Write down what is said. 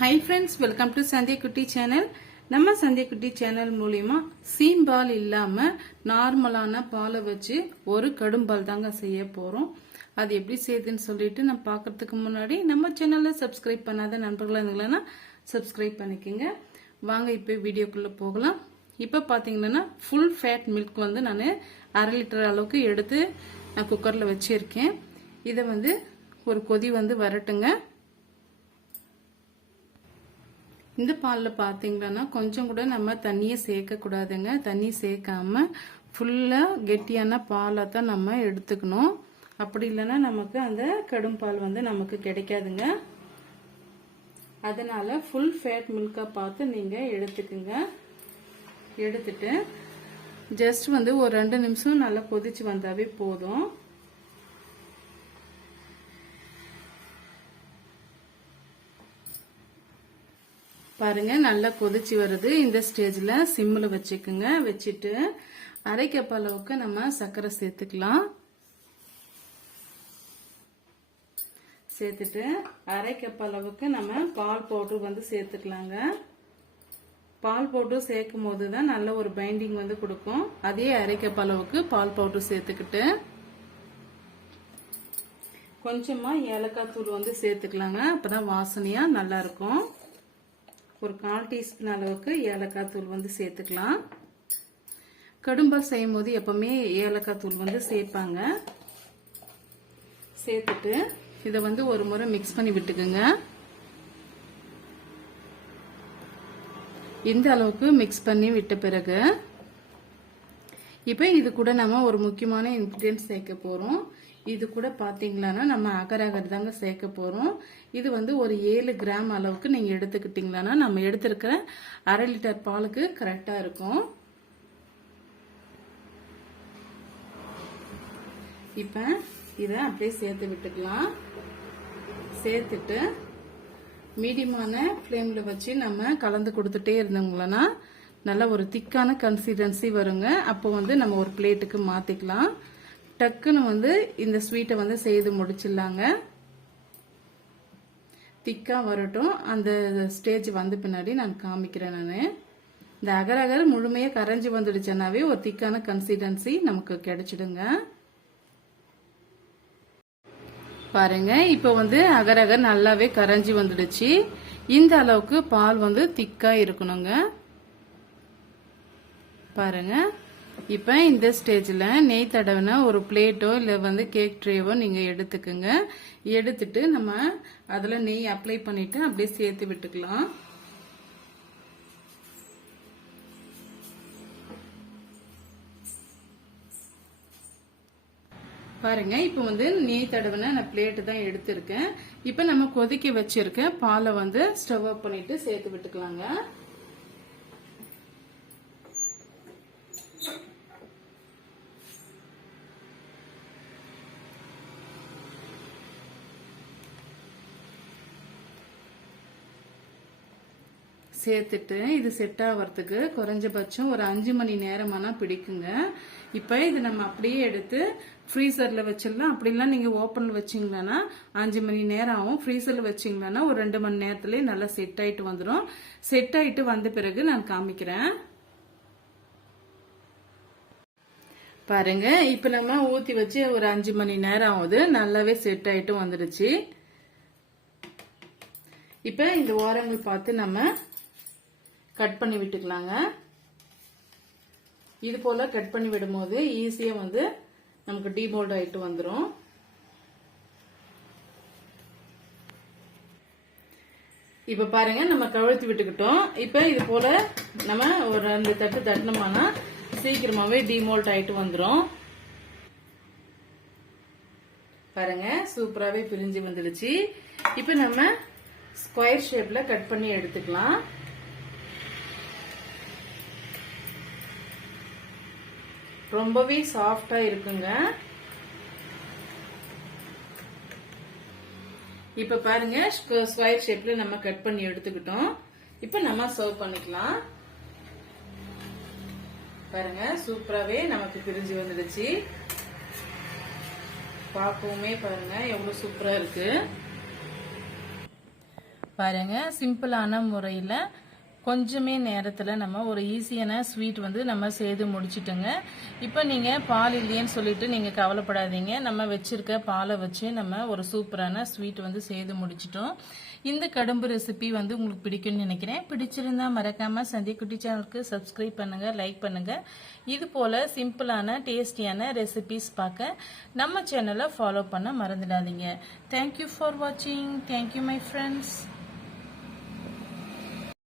Hi friends welcome to Sandhya Kutty channel நம்ம சந்திய Kutty channel மூலியமா seam பால் இல்லாம நார்மலான பாலை வச்சு ஒரு கடும் பால் தாங்க செய்ய போறோம். அது எப்படி செய்யுதுன்னு சொல்லிட்டு நான் பார்க்கறதுக்கு முன்னாடி நம்ம சேனலை சப்ஸ்கிரைப் பண்ணாத நண்பர்களாக இருந்தீங்கன்னா சப்ஸ்கிரைப் பண்ணிக்கோங்க. வாங்க இப்போ வீடியோக்குள்ள போகலாம். இப்போ பார்த்தீங்கன்னா ஃபுல் ஃபேட் மில்க் வந்து நான் அரை லிட்டர் அளவுக்கு எடுத்து நான் குக்கரில் வச்சிருக்கேன். இதை வந்து ஒரு கொதி வந்து வரட்டுங்க. இந்த பாலில் பார்த்தீங்கன்னா கொஞ்சம் கூட நம்ம தண்ணியை சேர்க்கக்கூடாதுங்க தண்ணி சேர்க்காம ஃபுல்லாக கெட்டியான பாலை தான் நம்ம எடுத்துக்கணும். அப்படி இல்லைன்னா நமக்கு அந்த கடும் பால் வந்து நமக்கு கிடைக்காதுங்க. அதனால் ஃபுல் ஃபேட் மில்காக பார்த்து நீங்கள் எடுத்துக்குங்க. எடுத்துட்டு ஜஸ்ட் வந்து ஒரு ரெண்டு நிமிஷம் நல்லா கொதிச்சு வந்தாவே போதும். பாருங்க நல்லா கொதிச்சு வருது. இந்த ஸ்டேஜில் சிம்மில் வச்சுக்குங்க. வச்சுட்டு அரைக்கப்ப அளவுக்கு நம்ம சர்க்கரை சேர்த்துக்கலாம். சேர்த்துட்டு அரைக்கப்ப அளவுக்கு நம்ம பால் பவுடர் வந்து சேர்த்துக்கலாங்க. பால் பவுடர் சேர்க்கும் போது தான் நல்ல ஒரு பைண்டிங் வந்து கொடுக்கும். அதே அரைக்கப்ப அளவுக்கு பால் பவுடர் சேர்த்துக்கிட்டு கொஞ்சமாக ஏலக்காய் தூள் வந்து சேர்த்துக்கலாங்க. அப்போ தான் வாசனையாக நல்லாயிருக்கும் ஒரு கால் டீஸ்பூன் அளவுக்கு ஏலக்காய் தூள் வந்து சேர்த்துக்கலாம். கடும்பா செய்யும் போது எப்பவுமே ஏலக்காய் தூள் வந்து சேர்ப்பாங்க. சேர்த்துட்டு இதை வந்து ஒரு முறை மிக்ஸ் பண்ணி விட்டுக்குங்க. இந்த அளவுக்கு மிக்ஸ் பண்ணி விட்ட பிறகு இப்போ இது கூட நம்ம ஒரு முக்கியமான இன்க்ரீடியன்ட் சேர்க்க போகிறோம் இது கூட பார்த்தீங்களான்னா நம்ம அகர் அகர் தாங்க சேர்க்க போகிறோம் இது வந்து ஒரு ஏழு கிராம் அளவுக்கு நீங்கள் எடுத்துக்கிட்டீங்களான்னா நம்ம எடுத்துருக்கிற அரை லிட்டர் பாலுக்கு கரெக்டாக இருக்கும். இப்போ இதை அப்படியே சேர்த்து விட்டுக்கலாம். சேர்த்துட்டு மீடியமான ஃப்ளேமில் வச்சு நம்ம கலந்து கொடுத்துட்டே இருந்தோங்களா நல்ல ஒரு திக்கான கன்சிஸ்டன்சி வருங்க. அப்போ வந்து நம்ம ஒரு பிளேட்டுக்கு மாற்றிக்கலாம் டக்குன்னு வந்து இந்த ஸ்வீட்டை வந்து செய்து முடிச்சிடலாங்க. திக்காக வரட்டும். அந்த ஸ்டேஜ் வந்த பின்னாடி நான் காமிக்கிறேன் நான். இந்த அகர் அகர் முழுமையாக கரைஞ்சி வந்துடுச்சுனாவே ஒரு திக்கான கன்சிஸ்டன்சி நமக்கு கிடைச்சிடுங்க. பாருங்க இப்போ வந்து அகர் அகர் நல்லாவே கரைஞ்சி வந்துடுச்சு. இந்த அளவுக்கு பால் வந்து திக்காக இருக்கணுங்க. பாருங்க. இப்போ இந்த ஸ்டேஜில் நெய் தடவின ஒரு பிளேட்டோ இல்லை வந்து கேக் ட்ரேவோ நீங்கள் எடுத்துக்குங்க. எடுத்துட்டு நம்ம அதில் நெய் அப்ளை பண்ணிவிட்டு அப்படியே சேர்த்து விட்டுக்கலாம். பாருங்க இப்போ வந்து நெய் தடவின நான் பிளேட்டு தான் எடுத்திருக்கேன். இப்போ நம்ம கொதிக்க வச்சிருக்க பாலை வந்து ஸ்டவ் அப் பண்ணிட்டு சேர்த்து விட்டுக்கலாங்க. சேர்த்துட்டு இது செட் ஆகிறதுக்கு குறைஞ்சபட்சம் ஒரு அஞ்சு மணி நேரமானா பிடிக்குங்க. இப்போ இது நம்ம அப்படியே எடுத்து ஃப்ரீசரில் வச்சிடலாம். அப்படிலாம் நீங்கள் ஓப்பனில் வச்சிங்களன்னா அஞ்சு மணி நேரம் ஆகும். ஃப்ரீசரில் வச்சிங்களன்னா ஒரு ரெண்டு மணி நேரத்துலேயே நல்லா செட் ஆகிட்டு வந்துடும் செட் ஆகிட்டு வந்த பிறகு நான் காமிக்கிறேன். பாருங்க இப்போ நம்ம ஊற்றி வச்சு ஒரு அஞ்சு மணி நேரம் ஆகுது. நல்லாவே செட் ஆகிட்டு வந்துடுச்சு இப்போ இந்த ஓரங்கள் பார்த்து நம்ம கட் பண்ணி விட்டுக்கலாங்க. இது போல கட் பண்ணி விடும்போது ஈஸியா வந்து நமக்கு டீமோல்ட் ஆயிட்டு வந்துடும் இப்ப பாருங்க நம்ம கழுத்து விட்டுக்கிட்டோம். இப்ப இது போல நம்ம ஒரு ரெண்டு தட்டு தட்டினோம்னா சீக்கிரமாவே டீமோல்ட் ஆயிட்டு வந்துடும் பாருங்க சூப்பராகவே பிரிஞ்சு வந்துடுச்சு. இப்போ நம்ம ஸ்கொயர் ஷேப்ல கட் பண்ணி எடுத்துக்கலாம். ரொம்பவே சாஃப்டா இருக்குங்க. இப்ப பாருங்க ஸ்கொயர் ஷேப்ல நம்ம கட் பண்ணி எடுத்துக்கிட்டோம். இப்ப நம்ம சர்வ் பண்ணிக்கலாம். பாருங்க சூப்பராகவே நமக்கு பிரிஞ்சு வந்துடுச்சு. பார்க்கவுமே பாருங்க எவ்வளவு சூப்பரா இருக்கு. பாருங்க சிம்பிளான முறையில் கொஞ்சமே நேரத்தில் நம்ம ஒரு ஈஸியான ஸ்வீட் வந்து நம்ம செய்து முடிச்சிட்டோங்க. இப்போ நீங்கள் பால் இல்லையேன்னு சொல்லிட்டு நீங்கள் கவலைப்படாதீங்க. நம்ம வச்சிருக்க பாலை வச்சு நம்ம ஒரு சூப்பரான ஸ்வீட் வந்து செய்து முடிச்சிட்டோம். இந்த கடும்பு ரெசிபி வந்து உங்களுக்கு பிடிக்கும்னு நினைக்கிறேன். பிடிச்சிருந்தா மறக்காமல் சந்தி குட்டி சேனலுக்கு சப்ஸ்கிரைப் பண்ணுங்கள் லைக் பண்ணுங்கள் இது போல் சிம்பிளான டேஸ்டியான ரெசிபிஸ் பார்க்க நம்ம சேனலை ஃபாலோ பண்ண மறந்துடாதீங்க. தேங்க்யூ ஃபார் வாட்சிங் தேங்க்யூ மை ஃப்ரெண்ட்ஸ்